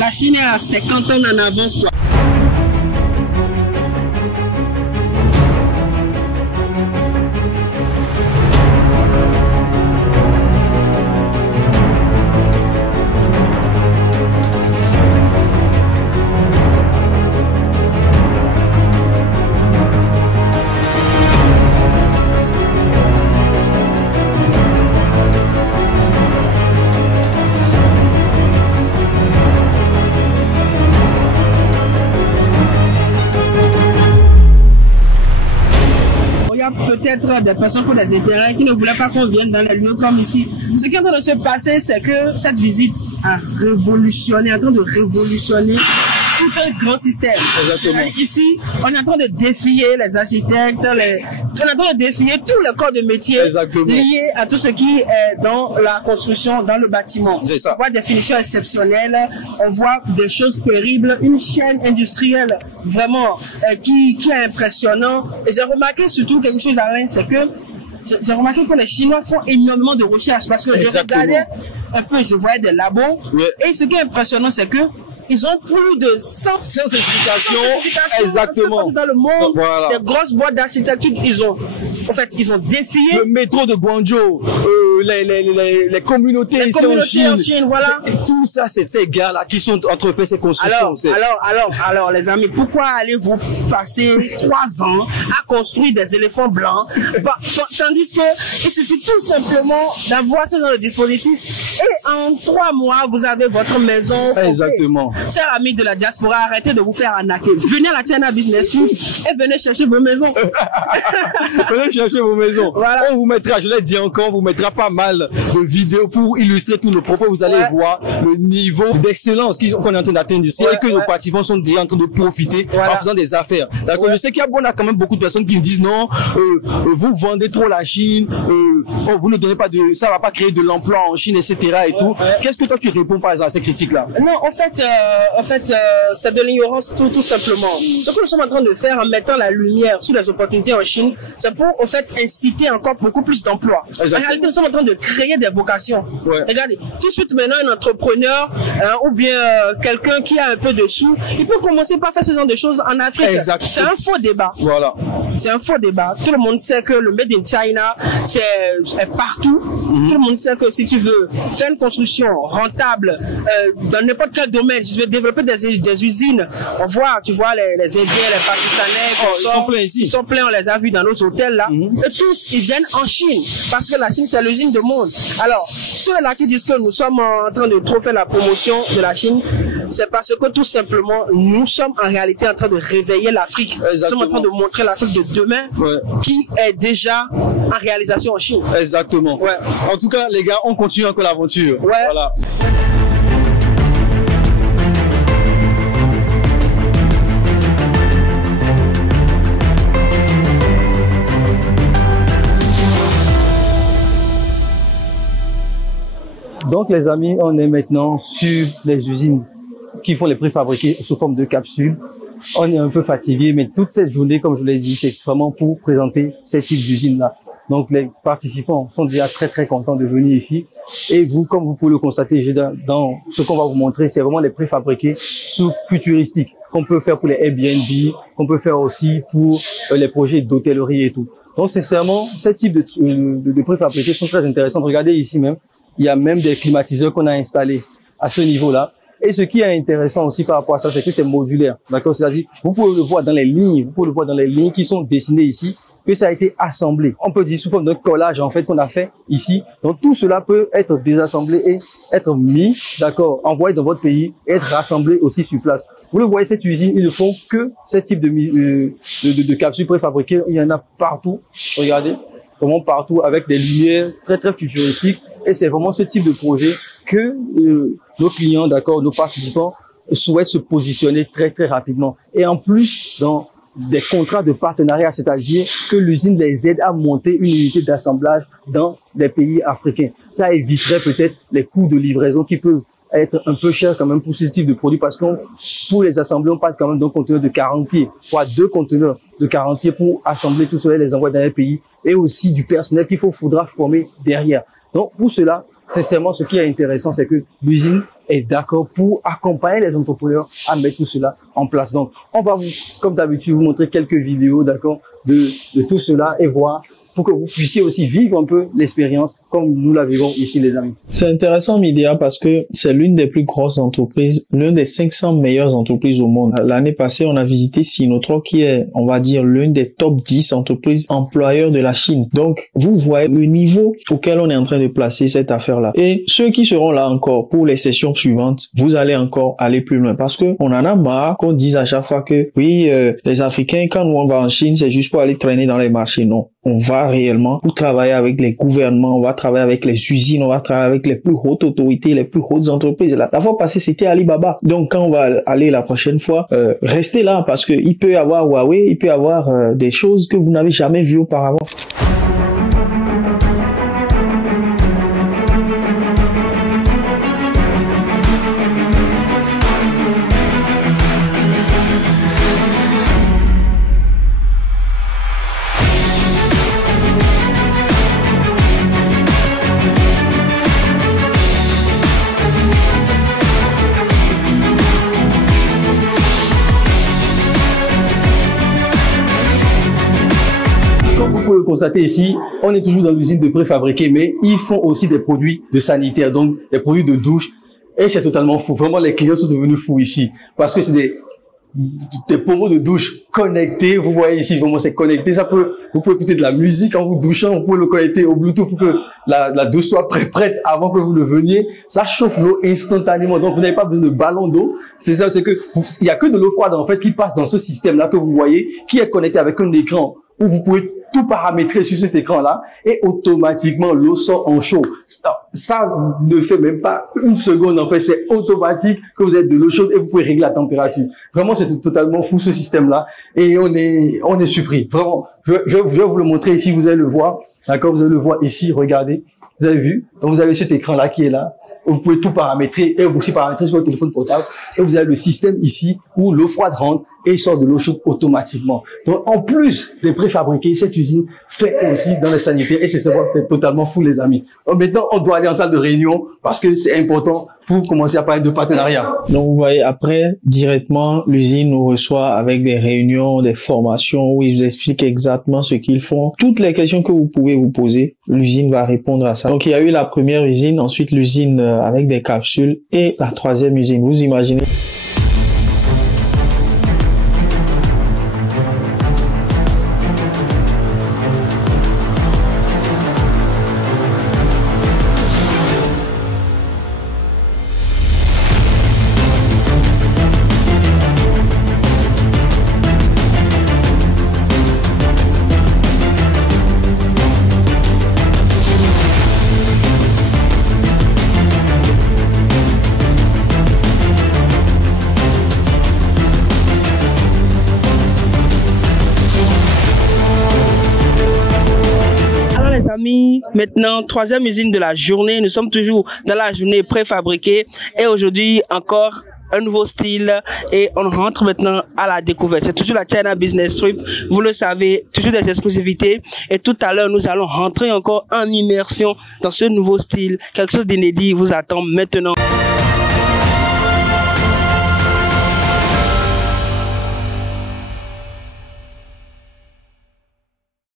la Chine est à 50 ans en avance, quoi. Peut-être des personnes qui ont des intérêts qui ne voulaient pas qu'on vienne dans les lieux comme ici. Ce qui est en train de se passer, c'est que cette visite a révolutionné, en train de révolutionner tout un grand système. Exactement. Ici, on est en train de défier les architectes, on est en train de défier tous les corps de métier liés à tout ce qui est dans la construction, dans le bâtiment. On voit des finitions exceptionnelles, on voit des choses terribles, une chaîne industrielle vraiment qui est impressionnant. Et j'ai remarqué surtout quelque chose, Alain, c'est que j'ai remarqué que les Chinois font énormément de recherches parce que je regardais un peu, je voyais des labos. Et ce qui est impressionnant, c'est que ils ont plus de 100 explications exactement dans le monde. Voilà. Des grosses boîtes d'architecture, ils ont défié le métro de Guangzhou, les communautés ici en Chine, voilà. Tout ça, c'est ces gars-là qui sont entrefaits ces constructions. Alors, les amis, pourquoi allez-vous passer 3 ans à construire des éléphants blancs, tandis que il suffit tout simplement d'avoir ce genre de dispositif et en 3 mois, vous avez votre maison. Exactement. Chers amis de la diaspora, arrêtez de vous faire arnaquer. Venez à la Tiana Business School et venez chercher vos maisons. Venez chercher vos maisons. Voilà. On vous mettra, je l'ai dit encore, on vous mettra pas mal de vidéos pour illustrer tous nos propos. Vous allez voir le niveau d'excellence qu'on est en train d'atteindre ici et que nos participants sont déjà en train de profiter en faisant des affaires. D'accord. Je sais qu'il y a quand même beaucoup de personnes qui me disent non, vous vendez trop la Chine, vous ne donnez pas de, ça va pas créer de l'emploi en Chine, etc. et tout. Qu'est-ce que toi tu réponds par exemple à ces critiques-là? Non, en fait, c'est de l'ignorance tout simplement. Ce que nous sommes en train de faire en mettant la lumière sur les opportunités en Chine, c'est pour en fait inciter encore beaucoup plus d'emplois. En réalité, nous sommes en train de créer des vocations. Regardez, tout de suite maintenant, un entrepreneur ou bien quelqu'un qui a un peu de sous, il peut commencer par faire ce genre de choses en Afrique. C'est un faux débat. Voilà. C'est un faux débat. Tout le monde sait que le Made in China, c'est partout. Tout le monde sait que si tu veux faire une construction rentable dans n'importe quel domaine, si tu veux développer des usines, tu vois les Indiens, les Pakistanais, ils sont pleins ici. Ils sont pleins, on les a vus dans nos hôtels là. Et tous, ils viennent en Chine parce que la Chine, c'est l'usine du monde. Alors, ceux-là qui disent que nous sommes en train de trop faire la promotion de la Chine, c'est parce que tout simplement, nous sommes en réalité en train de réveiller l'Afrique. Nous sommes en train de montrer l'Afrique de demain qui est déjà en réalisation en Chine. Exactement. En tout cas, les gars, on continue encore l'aventure. Voilà. Donc les amis, on est maintenant sur les usines qui font les préfabriqués sous forme de capsules. On est un peu fatigué, mais toute cette journée, comme je vous l'ai dit, c'est vraiment pour présenter ce type d'usine-là. Donc les participants sont déjà très contents de venir ici. Et vous, comme vous pouvez le constater, dans ce qu'on va vous montrer, c'est vraiment les préfabriqués sous futuristiques qu'on peut faire pour les Airbnb, qu'on peut faire aussi pour les projets d'hôtellerie et tout. Donc sincèrement, ce type de préfabriqués sont très intéressants. Regardez ici même, il y a même des climatiseurs qu'on a installés à ce niveau-là. Et ce qui est intéressant aussi par rapport à ça, c'est que c'est modulaire. D'accord? C'est-à-dire, vous pouvez le voir dans les lignes, qui sont dessinées ici, que ça a été assemblé. On peut dire sous forme d'un collage, en fait, qu'on a fait ici. Donc, tout cela peut être désassemblé et être mis, d'accord, envoyé dans votre pays et être rassemblé aussi sur place. Vous le voyez, cette usine, ils ne font que ce type de capsules préfabriquées. Il y en a partout. Regardez, vraiment partout avec des lumières très futuristiques. Et c'est vraiment ce type de projet que nos clients, d'accord, nos participants souhaitent se positionner très rapidement. Et en plus, dans des contrats de partenariat, c'est-à-dire que l'usine les aide à monter une unité d'assemblage dans des pays africains. Ça éviterait peut-être les coûts de livraison qui peuvent être un peu chers quand même pour ce type de produit, parce que pour les assembler, on parle quand même d'un conteneur de 40 pieds, soit 2 conteneurs de 40 pieds pour assembler tout cela et les envoyer dans les pays, et aussi du personnel qu'il faudra former derrière. Donc, pour cela, sincèrement, ce qui est intéressant, c'est que l'usine est d'accord pour accompagner les entrepreneurs à mettre tout cela en place. Donc, on va vous, comme d'habitude, vous montrer quelques vidéos, d'accord, de tout cela et voir pour que vous puissiez aussi vivre un peu l'expérience comme nous la vivons ici, les amis. C'est intéressant, Midea, parce que c'est l'une des plus grosses entreprises, l'une des 500 meilleures entreprises au monde. L'année passée, on a visité Sinotron, qui est, on va dire, l'une des top 10 entreprises employeurs de la Chine. Donc, vous voyez le niveau auquel on est en train de placer cette affaire-là. Et ceux qui seront là encore pour les sessions suivantes, vous allez encore aller plus loin, parce que on en a marre qu'on dise à chaque fois que, oui, les Africains, quand nous on va en Chine, c'est juste pour aller traîner dans les marchés. Non. On va réellement pour travailler avec les gouvernements, on va travailler avec les usines, on va travailler avec les plus hautes autorités, les plus hautes entreprises. La fois passée, c'était Alibaba. Donc, quand on va aller la prochaine fois, restez là parce que il peut y avoir Huawei, il peut y avoir des choses que vous n'avez jamais vues auparavant. Vous pouvez le constater ici, on est toujours dans l'usine de préfabriqués, mais ils font aussi des produits de sanitaire, donc des produits de douche. Et c'est totalement fou. Vraiment, les clients sont devenus fous ici. Parce que c'est des pommeaux de douche connectés. Vous voyez ici, vraiment, c'est connecté. Vous pouvez écouter de la musique en vous douchant. Vous pouvez le connecter au Bluetooth pour que la douche soit prête avant que vous le veniez. Ça chauffe l'eau instantanément. Donc, vous n'avez pas besoin de ballon d'eau. C'est ça, c'est que il y a que de l'eau froide, en fait, qui passe dans ce système-là que vous voyez, qui est connecté avec un écran où vous pouvez tout paramétrer sur cet écran-là et automatiquement l'eau sort en chaud. Ça ne fait même pas une seconde, en fait, c'est automatique que vous êtes de l'eau chaude et vous pouvez régler la température. Vraiment, c'est totalement fou ce système-là et on est surpris. Vraiment, je vais vous le montrer ici, vous allez le voir. D'accord, vous allez le voir ici, regardez. Vous avez vu? Donc vous avez cet écran-là qui est là. Vous pouvez tout paramétrer et aussi paramétrer sur votre téléphone portable. Et vous avez le système ici où l'eau froide rentre et sort de l'eau chaude automatiquement. Donc, en plus des préfabriqués, cette usine fait aussi dans les sanitaires et c'est totalement fou, les amis. Donc, maintenant, on doit aller en salle de réunion parce que c'est important pour commencer à parler de partenariat. Donc, vous voyez, après, directement, l'usine nous reçoit avec des réunions, des formations où ils vous expliquent exactement ce qu'ils font. Toutes les questions que vous pouvez vous poser, l'usine va répondre à ça. Donc, il y a eu la première usine, ensuite l'usine avec des capsules et la troisième usine. Vous imaginez? Maintenant, troisième usine de la journée. Nous sommes toujours dans la journée préfabriquée et aujourd'hui encore un nouveau style et on rentre maintenant à la découverte. C'est toujours la China Business Trip. Vous le savez, toujours des exclusivités et tout à l'heure nous allons rentrer encore en immersion dans ce nouveau style. Quelque chose d'inédit vous attend maintenant.